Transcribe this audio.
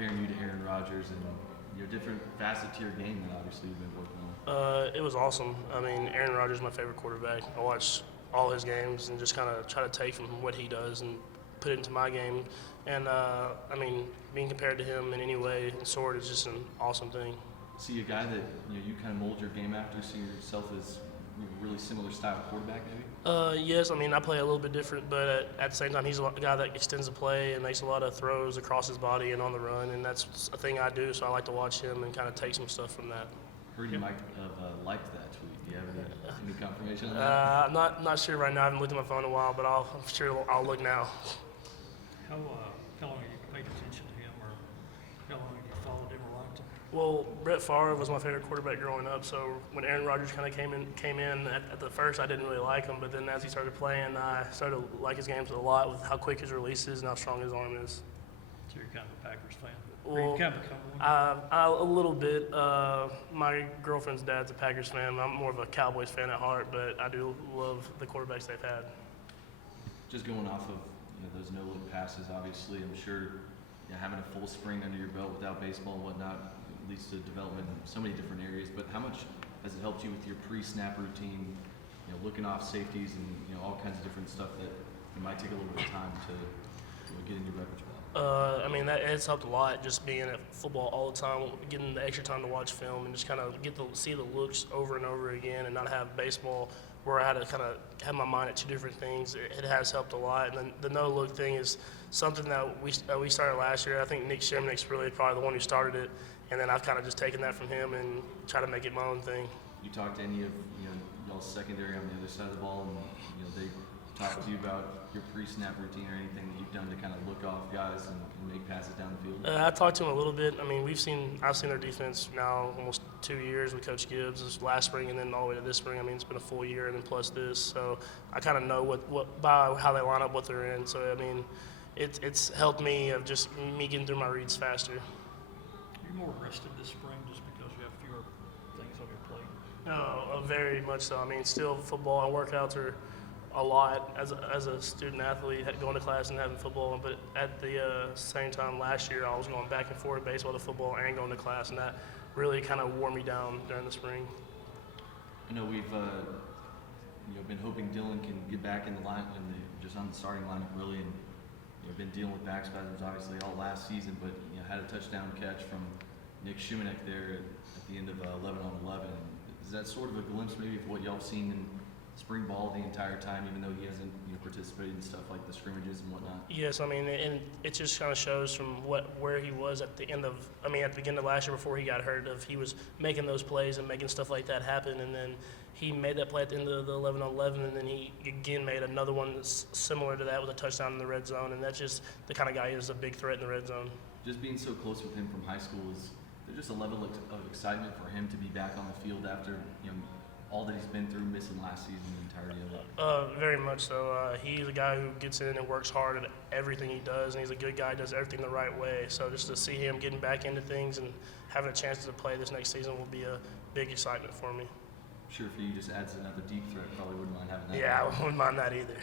very new to Aaron Rodgers and different facet to your game that obviously you've been working on. It was awesome. I mean, Aaron Rodgers is my favorite quarterback. I watch all his games and just kind of try to take from what he does and put it into my game. And I mean, being compared to him in any way and sort is just an awesome thing. See a guy that you kind of mold your game after, see yourself as really similar style quarterback maybe? Yes, I mean, I play a little bit different, but at the same time, he's a guy that extends the play and makes a lot of throws across his body and on the run, and that's a thing I do, so I like to watch him and kind of take some stuff from that. Heard you might have liked that tweet. Do you have any confirmation on that? I'm not sure right now. I haven't looked at my phone in a while, but I'm sure I'll look now. How long have you paid attention to him, or how long have you followed him or liked him? Well, Brett Favre was my favorite quarterback growing up, so when Aaron Rodgers kind of came in at the first, I didn't really like him, but then as he started playing, I started to like his games a lot with how quick his release is and how strong his arm is. So you're kind of a Packers fan. Well, Or you kind of become one. a little bit. My girlfriend's dad's a Packers fan. I'm more of a Cowboys fan at heart, but I do love the quarterbacks they've had. Just going off of those no-look passes, obviously, I'm sure having a full spring under your belt without baseball and whatnot leads to development in so many different areas. But how much has it helped you with your pre-snap routine, looking off safeties and all kinds of different stuff that it might take a little bit of time to get in your repertoire? I mean, it's helped a lot just being at football all the time, getting the extra time to watch film and just kind of get to see the looks over and over again and not have baseball where I had to kind of have my mind at two different things. It has helped a lot. And then the no-look thing is something that we started last year. I think Nick Shimnick's really probably the one who started it, and then I've kind of just taken that from him and try to make it my own thing. You talk to any of y'all's secondary on the other side of the ball, and they talk to you about your pre-snap routine or anything that you've done to kind of look off guys and make passes down the field? I talked to him a little bit. I mean, I've seen their defense now almost 2 years with Coach Gibbs. This last spring and then all the way to this spring. I mean, it's been a full year and then plus this, so I kind of know what by how they line up, what they're in. So I mean, it's helped me of just me getting through my reads faster. You're more rested this spring just because you have fewer things on your plate. No, very much so. I mean, still football and workouts are a lot as a student athlete, going to class and having football. But at the same time, last year I was going back and forth baseball to football and going to class, and that really kind of wore me down during the spring. I know we've been hoping Dylan can get back in the line just on the starting lineup really, and been dealing with back spasms obviously all last season, but had a touchdown catch from Nick Shimnick there at the end of 11-on-11. Is that sort of a glimpse maybe of what y'all seen in spring ball the entire time, even though he hasn't participated in stuff like the scrimmages and whatnot? Yes, I mean, and it just kind of shows from where he was at the beginning of last year before he got hurt. He was making those plays and making stuff like that happen, and then he made that play at the end of the 11-on-11, and then he again made another one that's similar to that with a touchdown in the red zone, and that's just the kind of guy who's a big threat in the red zone. Just being so close with him from high school, is there just a level of excitement for him to be back on the field after all that he's been through, missing last season, the entirety of it? Very much so. He's a guy who gets in and works hard at everything he does, and he's a good guy, does everything the right way. So just to see him getting back into things and having a chance to play this next season will be a big excitement for me. I'm sure for you, just adds another deep threat. Probably wouldn't mind having that. Yeah, I wouldn't mind that either.